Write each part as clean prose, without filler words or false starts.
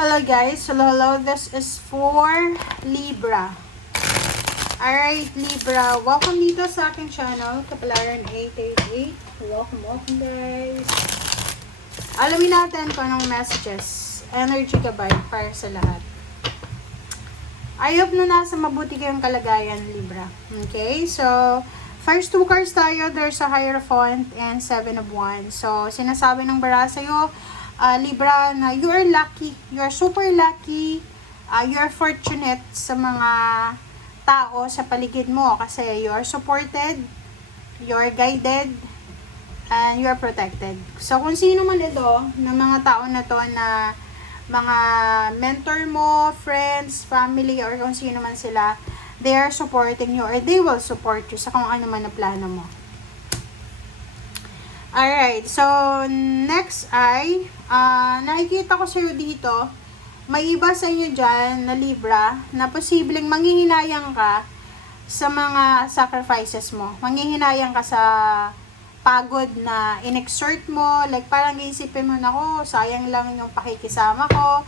Hello guys, hello. This is for Libra. Alright Libra, welcome dito sa aking channel, Kapalaran 888. Welcome guys. Alamin natin kung anong messages, energy gabay para sa lahat. I hope na nasa mabuti kayong kalagayan, Libra. Okay, so first two cards tayo, there's a Hierophant and Seven of Wands. So sinasabi ng bara sa'yo, Libra, na you are lucky, you are super lucky, you are fortunate sa mga tao sa paligid mo kasi you are supported, you are guided, and you are protected. So kung sino man ito, ng mga tao na to na mga mentor mo, friends, family, or kung sino man sila, they are supporting you or they will support you sa kung ano man na plano mo. Alright, so next ay, nakikita ko sa'yo dito, may iba sa inyo dyan na Libra na posibleng manghihinayang ka sa mga sacrifices mo. Manghihinayang ka sa pagod na in-exert mo, like parang iisipin mo na ko, sayang lang yung pakikisama ko,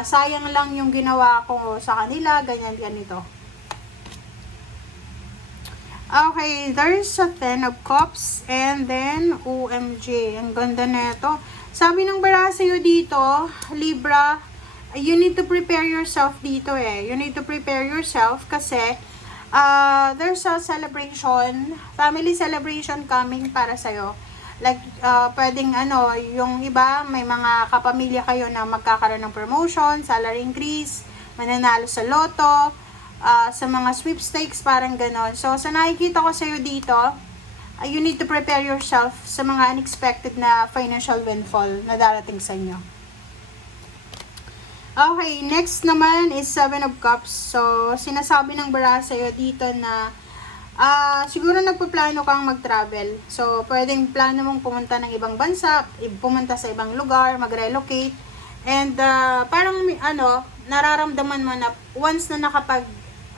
sayang lang yung ginawa ko sa kanila, ganyan, ganito. Okay, there's a Ten of Cups and then OMG, ang ganda nito. Sabi ng bara sa'yo dito, Libra, you need to prepare yourself dito eh. You need to prepare yourself kasi there's a celebration, family celebration coming para sa'yo. Like, pwedeng yung iba, may mga kapamilya kayo na magkakaroon ng promotion, salary increase, mananalo sa loto, sa mga sweepstakes, parang ganon. So, sa nakikita ko sa'yo dito, you need to prepare yourself sa mga unexpected na financial windfall na darating sa inyo. Okay, next naman is Seven of Cups. So, sinasabi ng bara sa'yo dito na siguro nagpaplano kang mag-travel. So, pwedeng plano mong pumunta ng ibang bansa, pumunta sa ibang lugar, mag-relocate. And parang nararamdaman mo na once na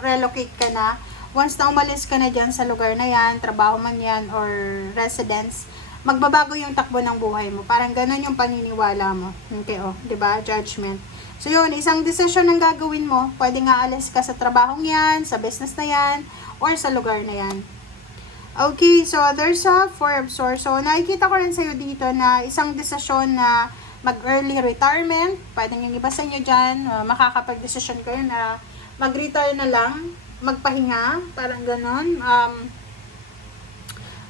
relocate ka na, once na umalis ka na dyan sa lugar na yan, trabaho man yan, or residence, magbabago yung takbo ng buhay mo. Parang ganun yung paniniwala mo. Okay, diba? Judgment. So yun, isang decision ang gagawin mo. Pwede nga alis ka sa trabahong yan, sa business na yan, or sa lugar na yan. Okay, so there's a Four of Swords. So nakikita ko rin sa'yo dito na isang desisyon na mag-early retirement. Pwede yung iba sa inyo dyan, makakapag-desisyon kayo na mag-retire na lang, magpahinga, parang ganon.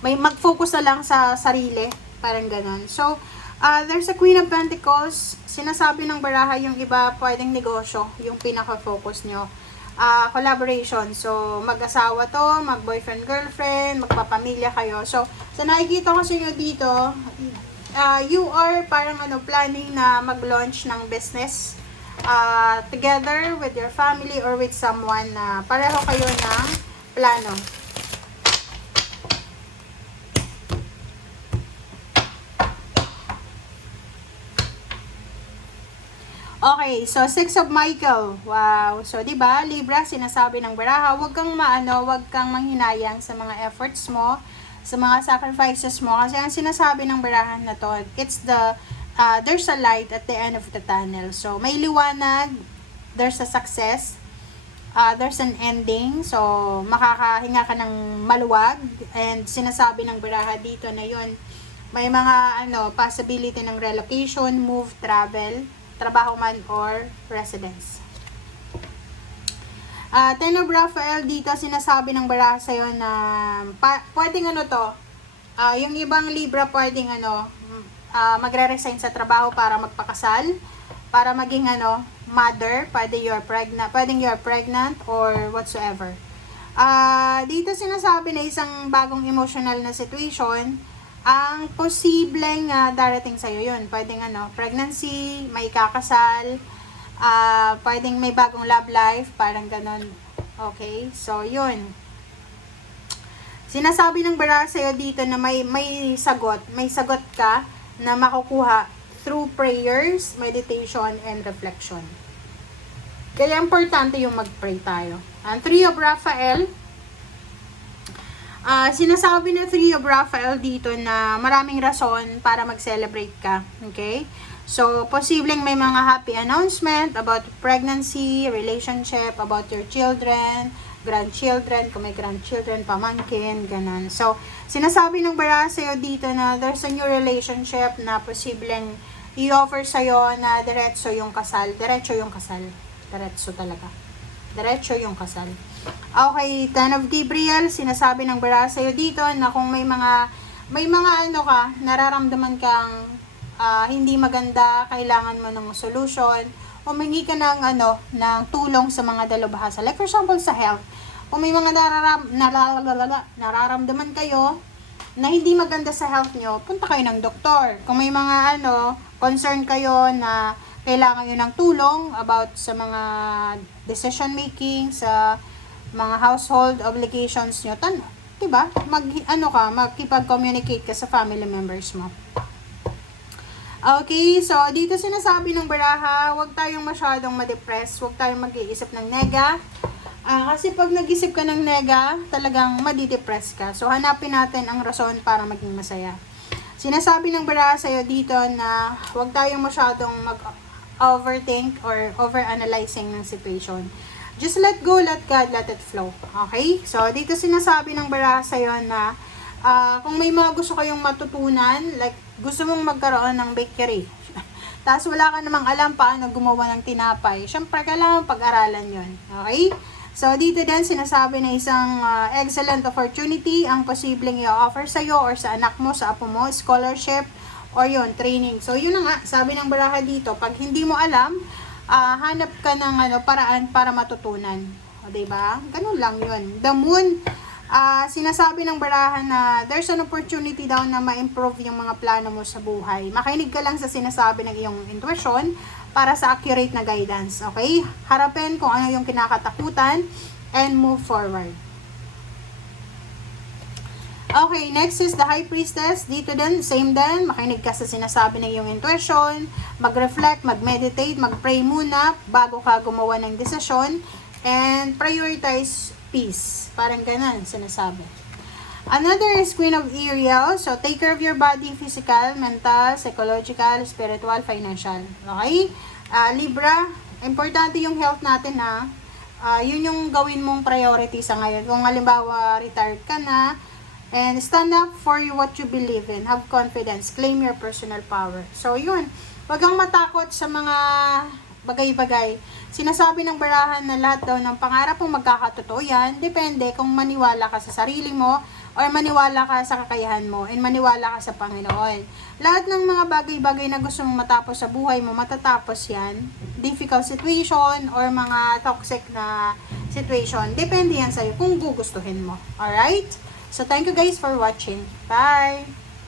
May mag-focus na lang sa sarili, parang ganon. So, there's a Queen of Pentacles. Sinasabi ng baraha yung iba, pwedeng negosyo, yung pinaka-focus nyo. Collaboration. So, mag-asawa to, mag-boyfriend, girlfriend, magpapamilya kayo. So, sa nakikita ko sa inyo dito, you are parang planning na mag-launch ng business together with your family or with someone na pareho kayo ng plano. Okay, so Six of Michael. Wow. So, 'di ba, Libra, sinasabi ng baraha, wag kang manghinayang sa mga efforts mo, sa mga sacrifices mo kasi ang sinasabi ng barahan na to, it's there's a light at the end of the tunnel. So, may liwanag, there's a success, there's an ending. So, makakahinga ka ng maluwag. And sinasabi ng baraha dito na yun, may mga possibility ng relocation, move, travel, trabaho man, or residence. Ten of Raphael dito, sinasabi ng baraha sa'yo na pwedeng yung ibang Libra pwedeng magre-resign sa trabaho para magpakasal, para maging mother, pwedeng you're pregnant or whatsoever. Dito sinasabi na isang bagong emotional na situation ang posibleng darating sa'yo. Yun, pwedeng pregnancy, may kakasal, pwedeng may bagong love life, parang ganon. Okay, so yun. Sinasabi ng bara sa'yo dito na may sagot ka na makukuha through prayers, meditation, and reflection. Kaya importante yung mag-pray tayo. Ang Three of Raphael, Sinasabi na Three of Raphael dito na maraming rason para mag-celebrate ka. Okay? So, posibleng may mga happy announcement about pregnancy, relationship, about your children, grandchildren, kung may grandchildren, pamangkin, ganun. So, sinasabi ng bara sa'yo dito na there's a new relationship na posibleng i-offer sa'yo na diretso yung kasal. Diretso yung kasal. Diretso talaga. Diretso yung kasal. Okay, Ten of Gabriel, sinasabi ng bara sa'yo dito na kung may mga ano ka, nararamdaman kang hindi maganda, kailangan mo ng solution, humingi ka ng ng tulong sa mga dalubhasa. Like for example sa health, kung may mga nararamdaman kayo na hindi maganda sa health nyo, punta kayo ng doktor. Kung may mga concern kayo na kailangan nyo ng tulong about sa mga decision making, sa mga household obligations nyo, diba? Magkipag-communicate ka sa family members mo. Okay, so dito sinasabi ng baraha, huwag tayong masyadong ma-depress, huwag tayong mag-iisip ng nega. Kasi pag nag-isip ka ng nega, talagang madidepress ka. So hanapin natin ang rason para maging masaya. Sinasabi ng baraha sa'yo dito na huwag tayong masyadong mag-overthink or over-analyzing ng situation. Just let go, let God, let it flow. Okay? So dito sinasabi ng baraha sa'yo na kung may mga gusto kayong matutunan, like gusto mong magkaroon ng bakery, tapos wala ka namang alam paano gumawa ng tinapay, syempre kailangan pag-aralan yon. Okay? So dito din sinasabi na isang excellent opportunity ang posibleng i-offer sa'yo or sa anak mo, sa apo mo, scholarship, or yun, training. So yun na nga, sabi ng baraha dito, pag hindi mo alam, hanap ka ng paraan para matutunan. O diba? Ganun lang yun. The moon, sinasabi ng baraha na there's an opportunity daw na ma-improve yung mga plano mo sa buhay. Makinig ka lang sa sinasabi ng iyong intuition para sa accurate na guidance. Okay? Harapin kung ano yung kinakatakutan and move forward. Okay, next is the High Priestess. Dito din, same din. Makinig ka sa sinasabi ng iyong intuition. Mag-reflect, mag-meditate, mag-pray muna bago ka gumawa ng desisyon. And prioritize peace. Parang ganun, sinasabi. Another is Queen of Ariel. So, take care of your body, physical, mental, psychological, spiritual, financial. Okay? Libra, importante yung health natin na yun yung gawin mong priority sa ngayon. Kung halimbawa, retired ka na, and stand up for what you believe in. Have confidence. Claim your personal power. So, yun. Huwag kang matakot sa mga bagay-bagay. Sinasabi ng barahan na lahat daw ng pangarap mong magkakatotoo yan. Depende kung maniwala ka sa sarili mo or maniwala ka sa kakayahan mo and maniwala ka sa Panginoon. Lahat ng mga bagay-bagay na gusto mong matapos sa buhay mo, matatapos yan. Difficult situation or mga toxic na situation. Depende yan sa'yo kung gugustuhin mo. Alright? So, thank you guys for watching. Bye!